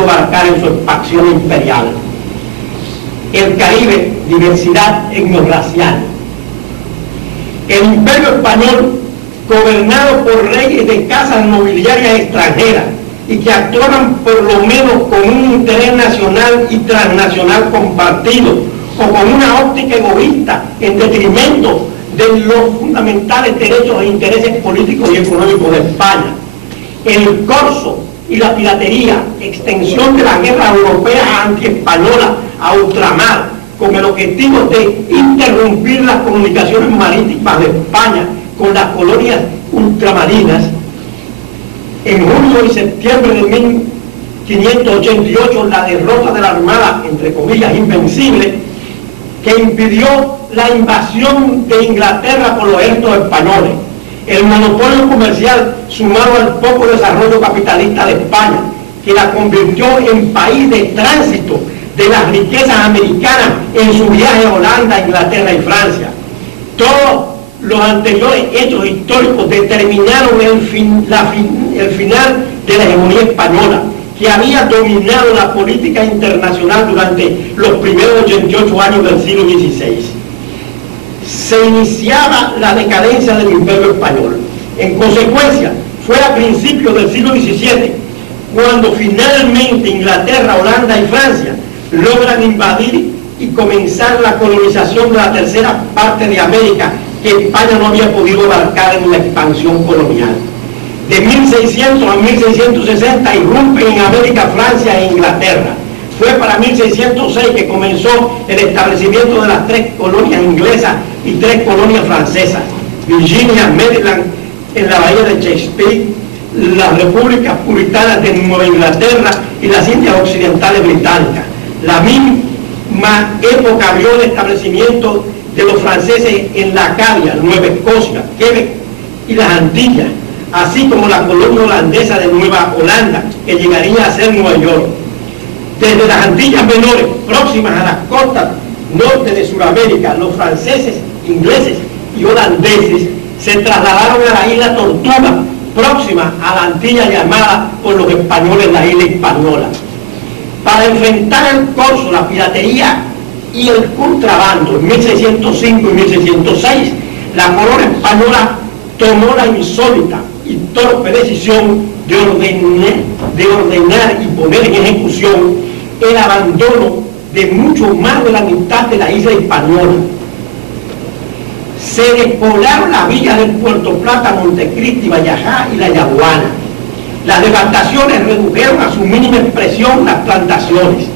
podido abarcar en su expansión imperial. El Caribe, diversidad etnorracial. El Imperio Español, gobernado por reyes de casas nobiliarias extranjeras y que actuaban por lo menos con un interés nacional y transnacional compartido, o con una óptica egoísta en detrimento de los fundamentales derechos e intereses políticos y económicos de España. El corso y la piratería, extensión de la guerra europea antiespañola a ultramar, con el objetivo de interrumpir las comunicaciones marítimas de España con las colonias ultramarinas. En junio y septiembre de 1588, la derrota de la Armada, entre comillas, invencible, que impidió la invasión de Inglaterra por los ejércitos españoles, el monopolio comercial sumado al poco desarrollo capitalista de España, que la convirtió en país de tránsito de las riquezas americanas en su viaje a Holanda, Inglaterra y Francia. Todos los anteriores hechos históricos determinaron el final de la hegemonía española, que había dominado la política internacional durante los primeros 88 años del siglo XVI. Se iniciaba la decadencia del Imperio Español. En consecuencia, fue a principios del siglo XVII cuando finalmente Inglaterra, Holanda y Francia logran invadir y comenzar la colonización de la tercera parte de América que España no había podido abarcar en la expansión colonial. De 1600 a 1660 irrumpen en América Francia e Inglaterra. Fue para 1606 que comenzó el establecimiento de las 3 colonias inglesas y 3 colonias francesas: Virginia, Maryland, en la bahía de Chesapeake, las repúblicas puritanas de Nueva Inglaterra y las Indias Occidentales Británicas. La misma época vio el establecimiento de los franceses en la Acadia, Nueva Escocia, Quebec y las Antillas, así como la colonia holandesa de Nueva Holanda, que llegaría a ser Nueva York. Desde las Antillas Menores, próximas a las costas norte de Sudamérica, los franceses, ingleses y holandeses se trasladaron a la isla Tortuga, próxima a la Antilla llamada por los españoles la isla Hispaniola. Para enfrentar el corso, la piratería y el contrabando en 1605 y 1606, la corona española tomó la insólita y torpe decisión de ordenar y poner en ejecución el abandono de mucho más de la mitad de la isla Hispaniola. Se despoblaron las villas del Puerto Plata, Montecristi, Vallajá y la Yaguana. Las devastaciones redujeron a su mínima expresión las plantaciones.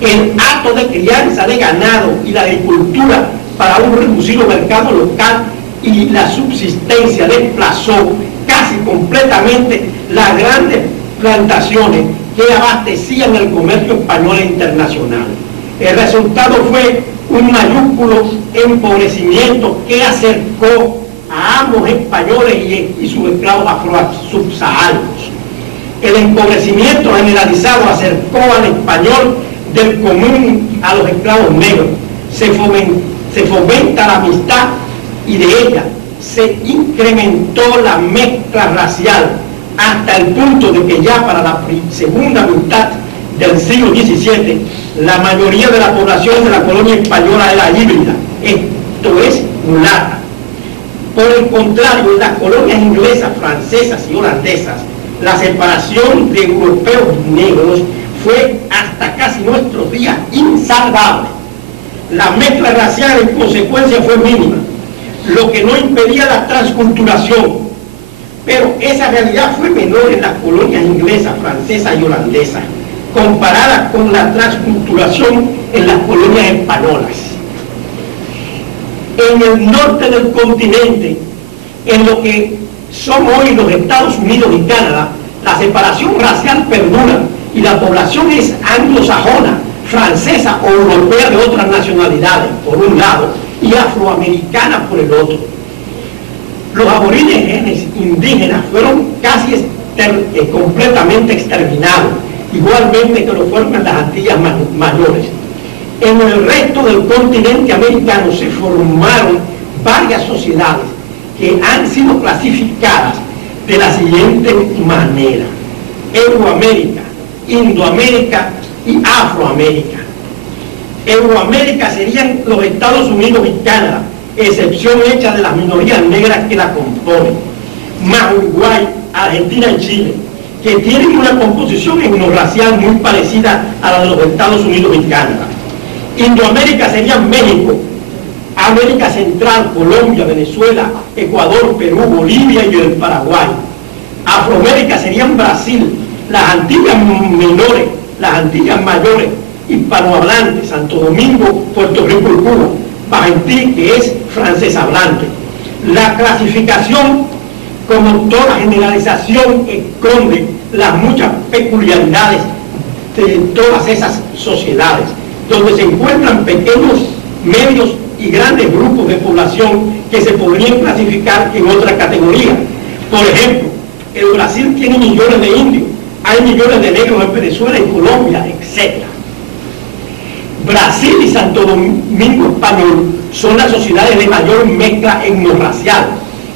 El acto de crianza de ganado y la agricultura para un reducido mercado local y la subsistencia desplazó casi completamente las grandes plantaciones que abastecían el comercio español e internacional. El resultado fue un mayúsculo empobrecimiento que acercó a ambos españoles y sus esclavos afro-subsaharianos. El empobrecimiento generalizado acercó al español del común a los esclavos negros. Se fomenta la amistad y de ella se incrementó la mezcla racial hasta el punto de que ya para la segunda mitad del siglo XVII la mayoría de la población de la colonia española era híbrida, esto es, mulata. Por el contrario, en las colonias inglesas, francesas y holandesas, la separación de europeos negros fue hasta casi nuestros días insalvable. La mezcla racial en consecuencia fue mínima, lo que no impedía la transculturación, pero esa realidad fue menor en las colonias inglesas, francesas y holandesas, comparada con la transculturación en las colonias españolas. En el norte del continente, en lo que son hoy los Estados Unidos y Canadá, la separación racial perdura y la población es anglosajona, francesa o europea de otras nacionalidades, por un lado, y afroamericana por el otro. Los aborígenes indígenas fueron casi completamente exterminados, igualmente que lo fueron en las Antillas Mayores. En el resto del continente americano se formaron varias sociedades que han sido clasificadas de la siguiente manera: Euroamérica, Indoamérica y Afroamérica. Euroamérica serían los Estados Unidos y Canadá, excepción hecha de las minorías negras que la componen, más Uruguay, Argentina y Chile, que tienen una composición etnorracial muy parecida a la de los Estados Unidos y Canadá. Indoamérica serían México, América Central, Colombia, Venezuela, Ecuador, Perú, Bolivia y el Paraguay. Afroamérica serían Brasil, las Antillas menores, las Antillas mayores, hispanohablantes, Santo Domingo, Puerto Rico y Cuba, Haití, que es francés hablante. La clasificación, como toda generalización, esconde las muchas peculiaridades de todas esas sociedades, donde se encuentran pequeños, medios y grandes grupos de población que se podrían clasificar en otra categoría. Por ejemplo, el Brasil tiene millones de indios, hay millones de negros en Venezuela, en Colombia, etc. Brasil y Santo Domingo Español son las sociedades de mayor mezcla etnorracial.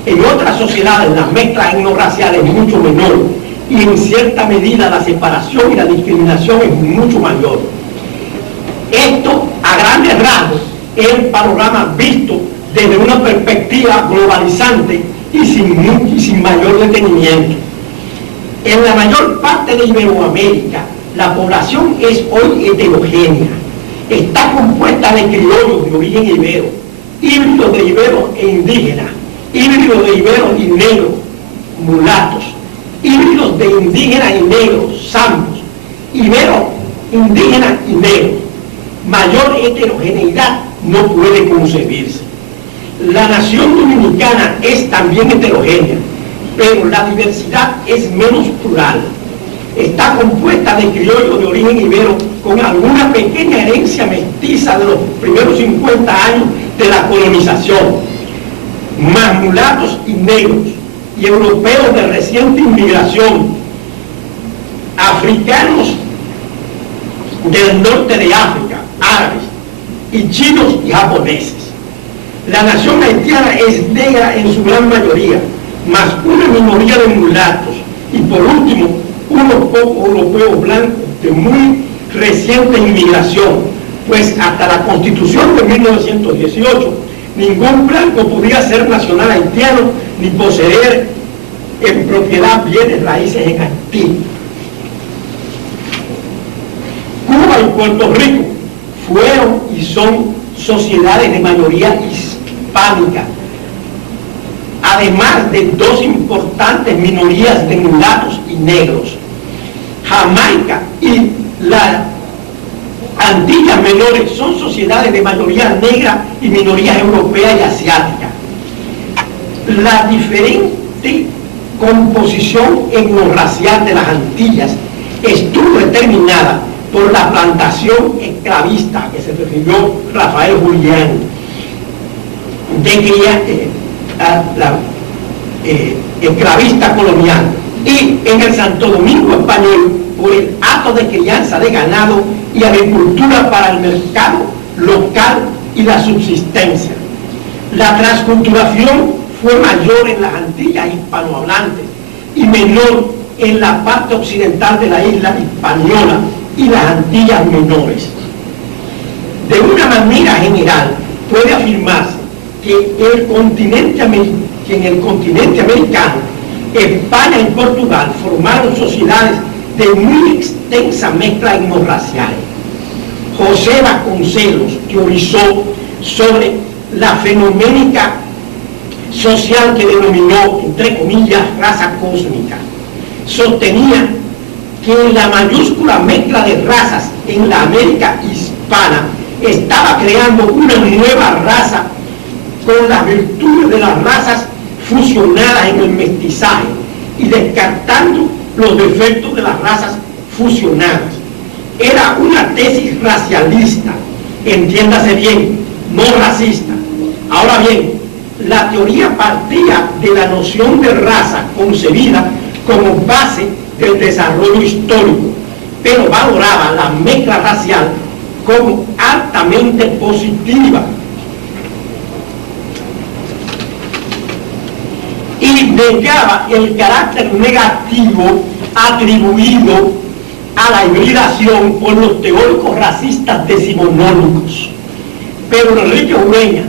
En otras sociedades la mezcla etnorracial es mucho menor y en cierta medida la separación y la discriminación es mucho mayor. Esto, a grandes rasgos, es el panorama visto desde una perspectiva globalizante y sin mayor detenimiento. En la mayor parte de Iberoamérica, la población es hoy heterogénea. Está compuesta de criollos de origen ibero, híbridos de iberos e indígenas, híbridos de iberos y negros, mulatos, híbridos de indígenas y negros, zambos, iberos, indígenas y negros. Mayor heterogeneidad no puede concebirse. La nación dominicana es también heterogénea, pero la diversidad es menos plural. Está compuesta de criollos de origen ibero con alguna pequeña herencia mestiza de los primeros 50 años de la colonización, más mulatos y negros, y europeos de reciente inmigración, africanos del norte de África, árabes, y chinos y japoneses. La nación haitiana es negra en su gran mayoría, más una minoría de mulatos, y por último, unos pocos europeos blancos de muy reciente inmigración, pues hasta la Constitución de 1918 ningún blanco podía ser nacional haitiano ni poseer en propiedad bienes raíces en Haití. Cuba y Puerto Rico fueron y son sociedades de mayoría hispánica, además de dos importantes minorías de mulatos y negros. Jamaica y las Antillas menores son sociedades de mayoría negra y minorías europeas y asiáticas. La diferente composición etnorracial de las Antillas estuvo determinada por la plantación esclavista a que se refirió Rafael Julián, esclavista colonial, y en el Santo Domingo Español por el acto de crianza de ganado y agricultura para el mercado local y la subsistencia. La transculturación fue mayor en las Antillas hispanohablantes y menor en la parte occidental de la isla hispaniola y las Antillas menores. De una manera general puede afirmarse que en el continente americano, España y Portugal formaron sociedades de muy extensa mezcla etnorracial. José Vasconcelos teorizó sobre la fenoménica social que denominó, entre comillas, raza cósmica. Sostenía que la mayúscula mezcla de razas en la América hispana estaba creando una nueva raza con las virtudes de las razas fusionadas en el mestizaje y descartando los defectos de las razas fusionadas. Era una tesis racialista, entiéndase bien, no racista. Ahora bien, la teoría partía de la noción de raza concebida como base del desarrollo histórico, pero valoraba la mezcla racial como altamente positiva y negaba el carácter negativo atribuido a la hibridación por los teóricos racistas decimonónicos. Pedro Enrique Ureña